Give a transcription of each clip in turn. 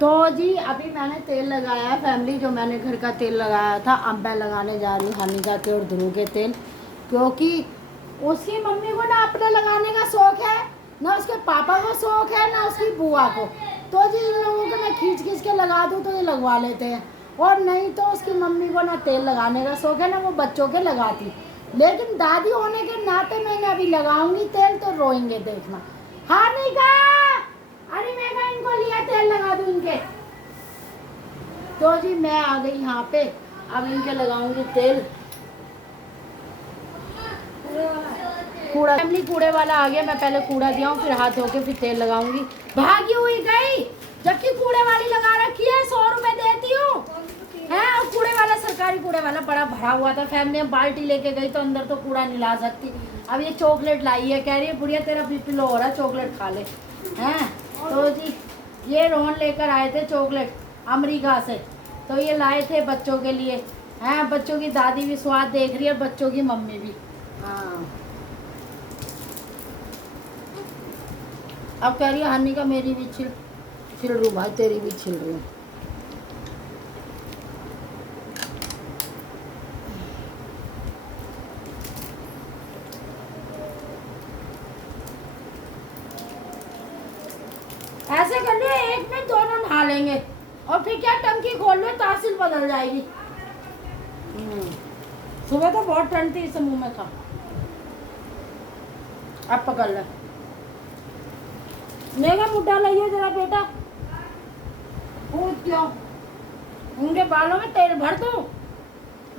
तो जी अभी मैंने तेल लगाया है फैमिली, जो मैंने घर का तेल लगाया था अब मैं लगाने जा रही हूँ हानिका के और ध्रुव के तेल, क्योंकि उसकी मम्मी को ना अपने लगाने का शौक है, ना उसके पापा को शौक है, ना उसकी बुआ को। तो जी इन लोगों को मैं खींच खींच के लगा दूँ तो ये लगवा लेते हैं, और नहीं तो उसकी मम्मी को ना तेल लगाने का शौक है, ना वो बच्चों के लगाती। लेकिन दादी होने के नाते मैं अभी लगाऊंगी तेल तो रोएंगे देखना। हानिका, अरे मैं कहा इनको लिया तेल लगा दूं इनके। तो जी मैं आ गई यहाँ पे, अब इनके लगाऊंगी तेल। कूड़ा फैमिली कूड़े वाला आ गया, मैं पहले कूड़ा दिया हूँ फिर हाथ धो के फिर तेल लगाऊंगी। भागी हुई गई, जबकि कूड़े वाली लगा रखी है, 100 रुपए देती हूँ है, और कूड़े वाला सरकारी कूड़े वाला बड़ा भरा हुआ था। फैमिली में बाल्टी लेके गई तो अंदर तो कूड़ा नहीं ला सकती। अब ये चॉकलेट लाई है, कह रही है बुढ़िया तेरा बीपी लो हो रहा है, चॉकलेट खा ले हैं। तो जी ये रोहन लेकर आए थे चॉकलेट अमेरिका से, तो ये लाए थे बच्चों के लिए हैं। बच्चों की दादी भी स्वाद देख रही है और बच्चों की मम्मी भी। हाँ अब कह रही है हानि का मेरी भी छिल रू भाई, तेरी भी छिल रही। ऐसे कर लियो, एक में दोनों नहा लेंगे और फिर क्या टंकी खोल लो, तहसील बदल जाएगी। सुबह तो बहुत ठंड थी, इसे मुंह में था। अब पकड़ ले, मेरा मुद्दा लाइए जरा बेटा। क्यों उनके बालों में तेल भर दूं?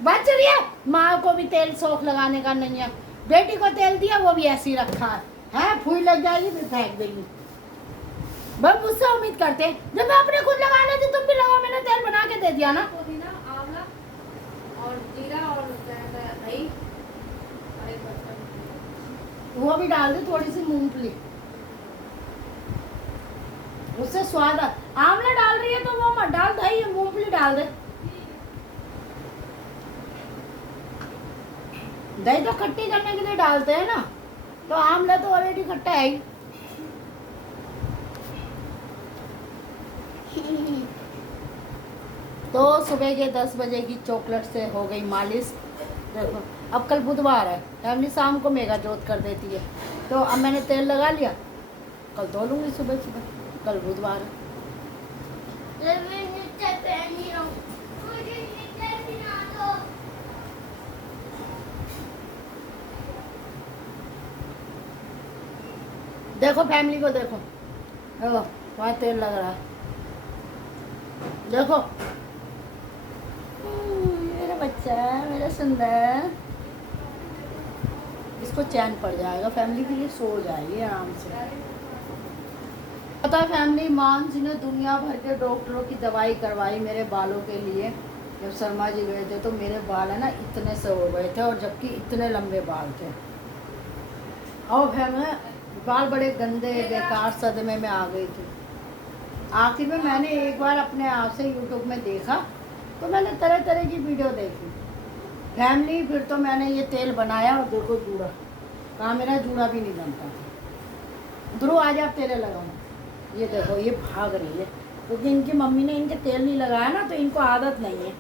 बच रही है, माँ को भी तेल शौक लगाने का नहीं है, बेटी को तेल दिया वो भी ऐसी रखा है, फूल लग जाएगी फिर फेंक देगी। बस मुझसे उम्मीद करते हैं, जब मैं अपने खुद लगा लेती तुम भी लगाओ, मैंने तेल बना के दे दिया ना। पुदीना, आंवला और जीरा और दही, वो भी डाल दे, थोड़ी सी मूंगफली, उससे स्वाद। आंवला डाल रही है तो वो मत डाल, दही मूंगफली डाल दे। दही तो खट्टी करने के लिए डालते हैं ना, तो आंवला तो ऑलरेडी खट्टा है ही। तो सुबह के 10 बजे की चॉकलेट से हो गई मालिश। देखो अब कल बुधवार है, फैमिली शाम को मेगा जोत कर देती है, तो अब मैंने तेल लगा लिया, कल धो लूँगी सुबह सुबह, कल बुधवार है। देखो फैमिली को देखो, देखो वहाँ तेल लग रहा है, देखो मेरा बच्चा, मेरा सुंदर, इसको चैन पड़ जाएगा फैमिली के लिए, सो जाएगी आराम से। पता है फैमिली, मान जी ने दुनिया भर के डॉक्टरों की दवाई करवाई मेरे बालों के लिए। जब शर्मा जी गए थे तो मेरे बाल है ना इतने से हो गए थे, और जबकि इतने लंबे बाल थे, और फैमिली बाल बड़े गंदे बेकार सदमे में आ गई थी। आखिर में मैंने एक बार अपने आप से यूट्यूब में देखा, तो मैंने तरह तरह की वीडियो देखी फैमिली, फिर तो मैंने ये तेल बनाया, और देखो जूड़ा कहाँ, मेरा जूड़ा भी नहीं बनता था। ध्रुव आज आप तेल लगाओ, ये देखो ये भाग रही है, क्योंकि इनकी मम्मी ने इनके तेल नहीं लगाया ना, तो इनको आदत नहीं है,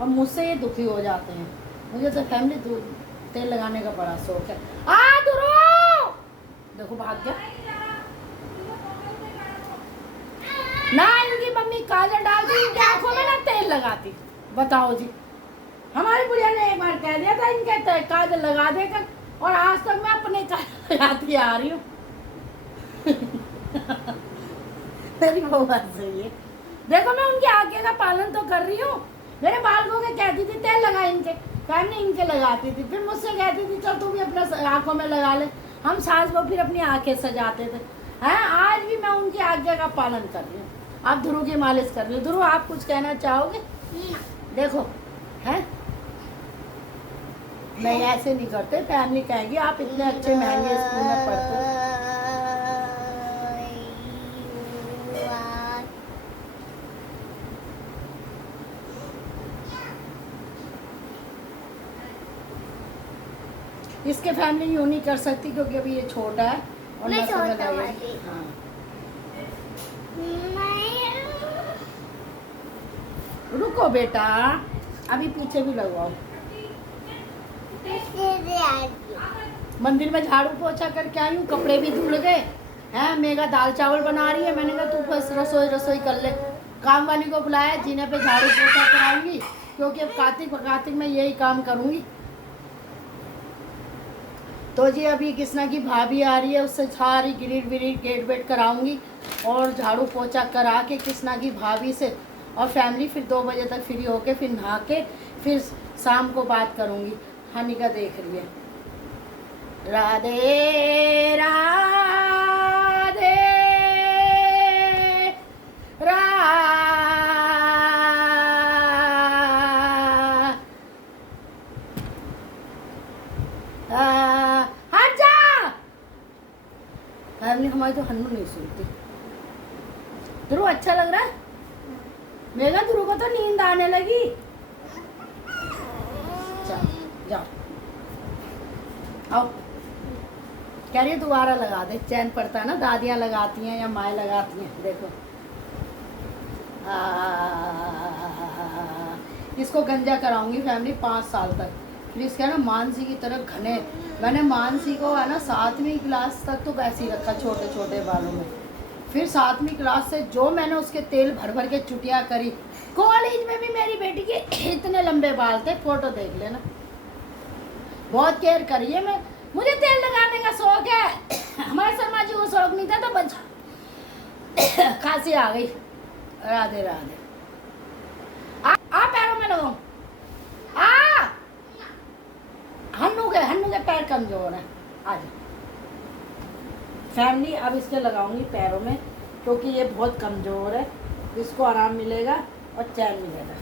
और मुझसे ये दुखी हो जाते हैं। मुझे तो फैमिली तेल लगाने का बड़ा शौक है। ध्रुव देखो भाग गया ना, इनकी मम्मी काजल डालती, इनकी आंखों में ना तेल लगाती। बताओ जी, हमारी बुढ़िया ने एक बार कह दिया था इनके काजल लगा देकर, और आज तक मैं अपने काजल लगाती आ रही हूँ। मेरी बहुत सही है, देखो मैं उनकी आज्ञा का पालन तो कर रही हूँ। मेरे बालकों के कहती थी तेल लगा इनके, कहने इनके लगाती थी, फिर मुझसे कहती थी चल तू भी अपने आंखों में लगा ले, हम सास वो फिर अपनी आंखें सजाते थे हैं। आज भी मैं उनकी आज्ञा का पालन कर रही हूँ। आप ध्रुव की मालिश कर रही हो। ध्रुव आप कुछ कहना चाहोगे? देखो है नहीं, ऐसे नहीं करते, फैमिली कहेगी आप इतने अच्छे महंगे स्कूल में पढ़ते। इसके फैमिली यूँ नहीं कर सकती, क्योंकि अभी ये छोटा है और मैं नसों में छोटा लगेगी। हाँ रुको बेटा, अभी पीछे भी लगवाओ। मंदिर में झाड़ू पोछा करके आई हूँ, कपड़े भी धुल गए हैं। मेगा दाल चावल बना रही है, मैंने कहा तू बस रसोई कर ले। काम वाली को बुलाया, जीने पे झाड़ू पोछा कराऊंगी, क्योंकि अब कार्तिक में यही काम करूँगी। तो जी अभी कृष्णा की भाभी आ रही है, उससे सारी ग्रिल व्रिल गेट वेट कराऊंगी और झाड़ू पोछा करा के कृष्णा की भाभी से, और फैमिली फिर 2 बजे तक फ्री होके फिर नहा के फिर शाम को बात करूंगी। हनी का देख रही है। राधे राधे हट जा। फैमिली हमारी तो हन्नू नहीं सुनती। ध्रुव अच्छा लग रहा है? मेगा ध्रुव को तो नींद आने लगी। जाओ आओ, कह रही है दोबारा लगा दे, चैन पड़ता है ना, दादियाँ लगाती हैं या माएँ लगाती हैं। देखो इसको गंजा कराऊंगी फैमिली 5 साल तक। फिर इसके ना मानसी की तरफ घने, मैंने मानसी को है ना 7वीं क्लास तक तो वैसे ही रखा छोटे छोटे बालों में। फिर 7वीं क्लास से जो मैंने उसके तेल भर भर के चुटिया करी। कॉलेज में भी मेरी बेटी के इतने लंबे बाल थे, फोटो देख लेना। बहुत केयर करी है मैं, मुझे तेल लगाने का शौक है। हमारे शर्मा जी को शौक नहीं था तो बचा खांसी आ गई। राधे राधे। आ पैरों में लगाओ। हन्नू के पैर कमजोर है। आज फैमिली अब इसके लगाऊंगी पैरों में, क्योंकि ये बहुत कमजोर है, इसको आराम मिलेगा और चैन मिलेगा।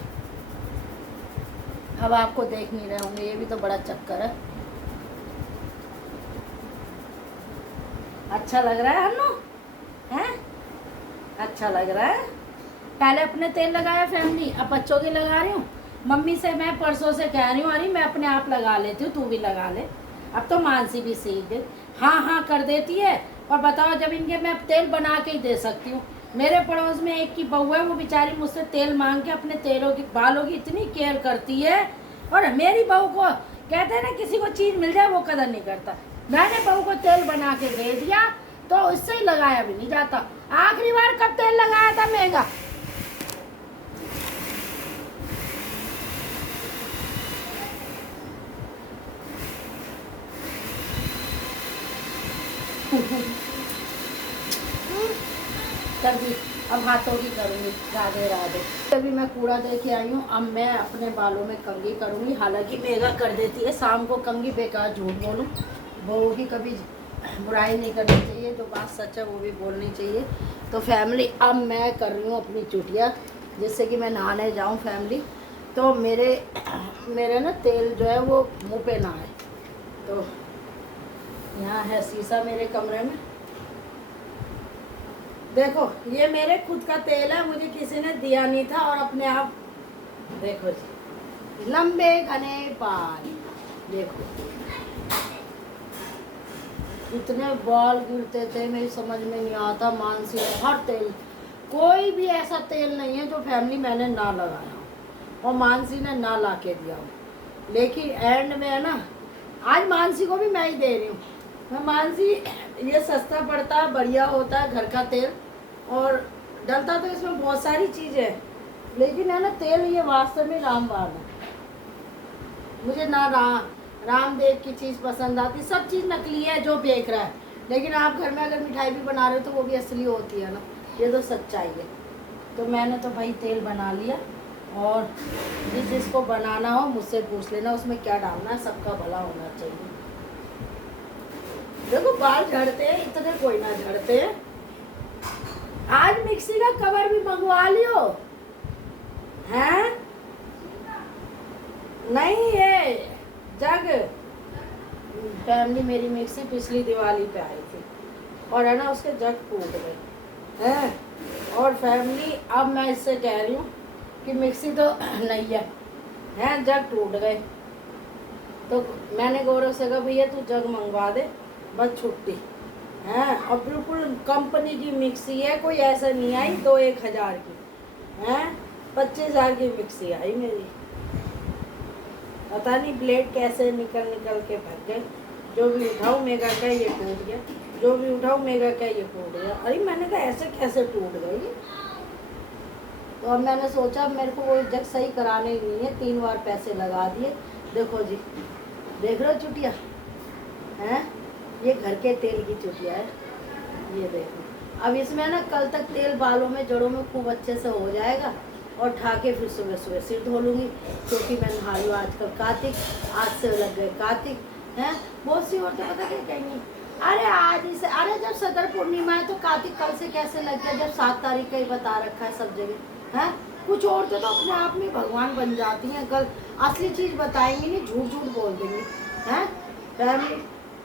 अब आपको देख नहीं रहे होंगे, ये भी तो बड़ा चक्कर है। अच्छा लग रहा है हन्नू? हैं? अच्छा लग रहा है। पहले अपने तेल लगाया फैमिली, अब बच्चों के लगा रही हूँ। मम्मी से मैं परसों से कह रही हूँ, अरे मैं अपने आप लगा लेती हूँ, तू भी लगा ले। अब तो मानसी भी सीख गई, हाँ कर देती है। और बताओ, जब इनके मैं तेल बना के ही दे सकती हूँ। मेरे पड़ोस में एक की बहू है, वो बेचारी मुझसे तेल मांग के अपने तेलों की बालों की इतनी केयर करती है। और मेरी बहू को कहते हैं ना, किसी को चीज़ मिल जाए वो कदर नहीं करता। मैंने बहू को तेल बना के दे दिया तो उससे ही लगाया भी नहीं जाता। आखिरी बार कब तेल लगाया था मेगा? कर दी, अब हाथों की करूँगी। राधे राधे। अभी मैं कूड़ा दे के आई हूँ, अब मैं अपने बालों में कंघी करूँगी। हालांकि मेगा कर देती है शाम को कंघी, बेकार झूठ बोलूँ, बहू की कभी बुराई नहीं करनी चाहिए, जो बात सच है वो भी बोलनी चाहिए। तो फैमिली अब मैं कर रही हूँ अपनी चुटिया, जिससे कि मैं नहाने जाऊँ फैमिली। तो मेरे ना तेल जो है वो मुँह पे ना आए। तो यहाँ है शीशा मेरे कमरे में, देखो ये मेरे खुद का तेल है, मुझे किसी ने दिया नहीं था। और अपने आप देखो जी, लंबे घने बाल, देखो इतने बाल गिरते थे, मेरी समझ में नहीं आता। मानसी हर तेल, कोई भी ऐसा तेल नहीं है जो फैमिली मैंने ना लगाया हो और मानसी ने ना ला के दिया हो। लेकिन एंड में है ना, आज मानसी को भी मैं ही दे रही हूँ। मैं मानसी, ये सस्ता पड़ता है, बढ़िया होता है घर का तेल, और डलता तो इसमें बहुत सारी चीज़ें है, लेकिन है ना तेल ये वास्तव में रामबाण है। मुझे ना रामदेव की चीज़ पसंद आती, सब चीज़ नकली है जो बेच रहा है। लेकिन आप घर में अगर मिठाई भी बना रहे हो तो वो भी असली होती है ना, ये तो सच्चाई है। तो मैंने तो भाई तेल बना लिया, और जिसको बनाना हो मुझसे पूछ लेना उसमें क्या डालना है, सबका भला होना चाहिए। देखो बाल झड़ते हैं, इतने कोई ना झड़ते हैं। आज मिक्सी का कवर भी मंगवा लियो हैं? नहीं ये जग फैमिली, मेरी मिक्सी पिछली दिवाली पे आई थी और है ना उसके जग टूट गए हैं। और फैमिली अब मैं इससे कह रही हूँ कि मिक्सी तो नहीं है, जग टूट गए। तो मैंने गौरव से कहा भैया तू जग मंगवा दे, बस छुट्टी है। और बिल्कुल कंपनी की मिक्सी है, कोई ऐसा नहीं आई 2-1 हज़ार की है। 25,000 की मिक्सी आई मेरी। पता नहीं ब्लेड कैसे निकल निकल के भग गए। जो भी उठाऊं मेगा का ये टूट गया, जो भी उठाऊं मेगा का ये टूट गया। अरे मैंने कहा ऐसे कैसे टूट गई। तो अब मैंने सोचा मेरे को वो जग सही कराने ही नहीं है, 3 बार पैसे लगा दिए। देखो जी, देख रहे हो चुटिया हैं, ये घर के तेल की चुटिया है, ये देखो। अब इसमें ना कल तक तेल बालों में जड़ों में खूब अच्छे से हो जाएगा और ठा के फिर सुबह सुबह सिर धो लूँगी, क्योंकि मैं नहा लूँ आजकल कार्तिक, आज से लग गए कार्तिक हैं। बहुत सी औरतें पता क्या कहेंगी, अरे आज ही से, अरे जब सदर पूर्णिमा है तो कार्तिक कल से कैसे लग गया, जब 7 तारीख का ही बता रखा है सब जगह हैं। कुछ औरतें तो अपने आप में भगवान बन जाती हैं, कल असली चीज़ बताएंगी नहीं, झूठ झूठ बोल देंगी हैं। फैमिली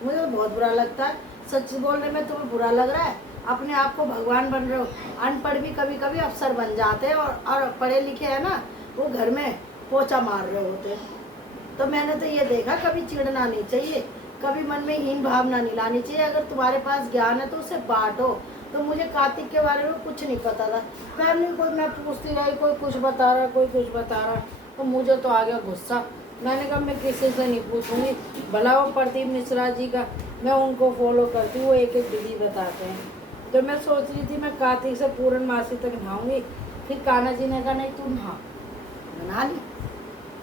मुझे तो बहुत बुरा लगता है, सच बोलने में तुम्हें बुरा लग रहा है, अपने आप को भगवान बन रहे हो। अनपढ़ भी कभी कभी अफसर बन जाते हैं, और पढ़े लिखे हैं ना, वो घर में पोछा मार रहे होते हैं। तो मैंने तो ये देखा, कभी चिढ़ना नहीं चाहिए, कभी मन में हीन भावना नहीं लानी चाहिए। अगर तुम्हारे पास ज्ञान है तो उसे बांटो। तो मुझे कार्तिक के बारे में कुछ नहीं पता था, फैमिली कोई मैं पूछती रही, कोई कुछ बता रहा, कोई कुछ बता रहा, तो मुझे तो आ गया गुस्सा। मैंने कहा मैं किसी से नहीं पूछूंगी, भला वो प्रदीप मिश्रा जी का, मैं उनको फॉलो करती हूँ, वो एक एक विधि बताते हैं। तो मैं सोच रही थी मैं कार्तिक से पूर्णमासी तक नहाऊंगी, फिर कान्हा जी ने कहा नहीं तू नहा, नहा ली,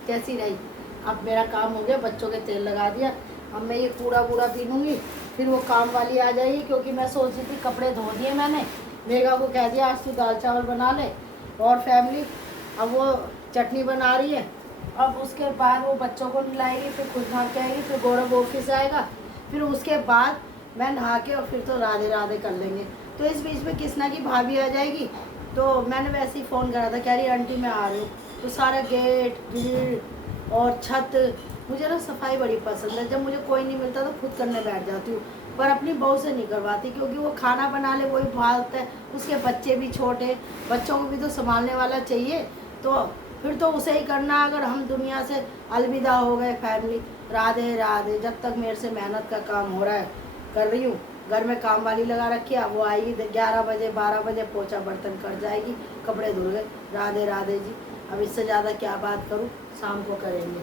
कैसी रही। अब मेरा काम हो गया, बच्चों के तेल लगा दिया, अब मैं ये कूड़ा वूड़ा पीनूंगी, फिर वो काम वाली आ जाएगी, क्योंकि मैं सोच रही थी कपड़े धो दिए मैंने, मेगा को कह दिया आज तू दाल चावल बना ले। और फैमिली अब वो चटनी बना रही है, अब उसके बाद वो बच्चों को नहलाएगी, फिर खुद नहा के आएगी, फिर गौरव ऑफिस आएगा, फिर उसके बाद मैं नहा के और फिर तो राधे राधे कर लेंगे। तो इस बीच में कृष्णा की भाभी आ जाएगी, तो मैंने वैसे ही फ़ोन करा था, कह रही आंटी मैं आ रही हूँ। तो सारा गेट ग्रिल और छत, मुझे ना सफाई बड़ी पसंद है, जब मुझे कोई नहीं मिलता तो खुद करने बैठ जाती हूँ, पर अपनी बहू से नहीं करवाती, क्योंकि वो खाना बना ले वही भालता है, उसके बच्चे भी छोटे, बच्चों को भी तो संभालने वाला चाहिए, तो फिर तो उसे ही करना। अगर हम दुनिया से अलविदा हो गए फैमिली, राधे राधे। जब तक मेरे से मेहनत का काम हो रहा है कर रही हूँ, घर में काम वाली लगा रखी है, वो आएगी 11 बजे 12 बजे पोछा बर्तन कर जाएगी, कपड़े धुल गए, राधे राधे जी। अब इससे ज़्यादा क्या बात करूँ, शाम को करेंगे।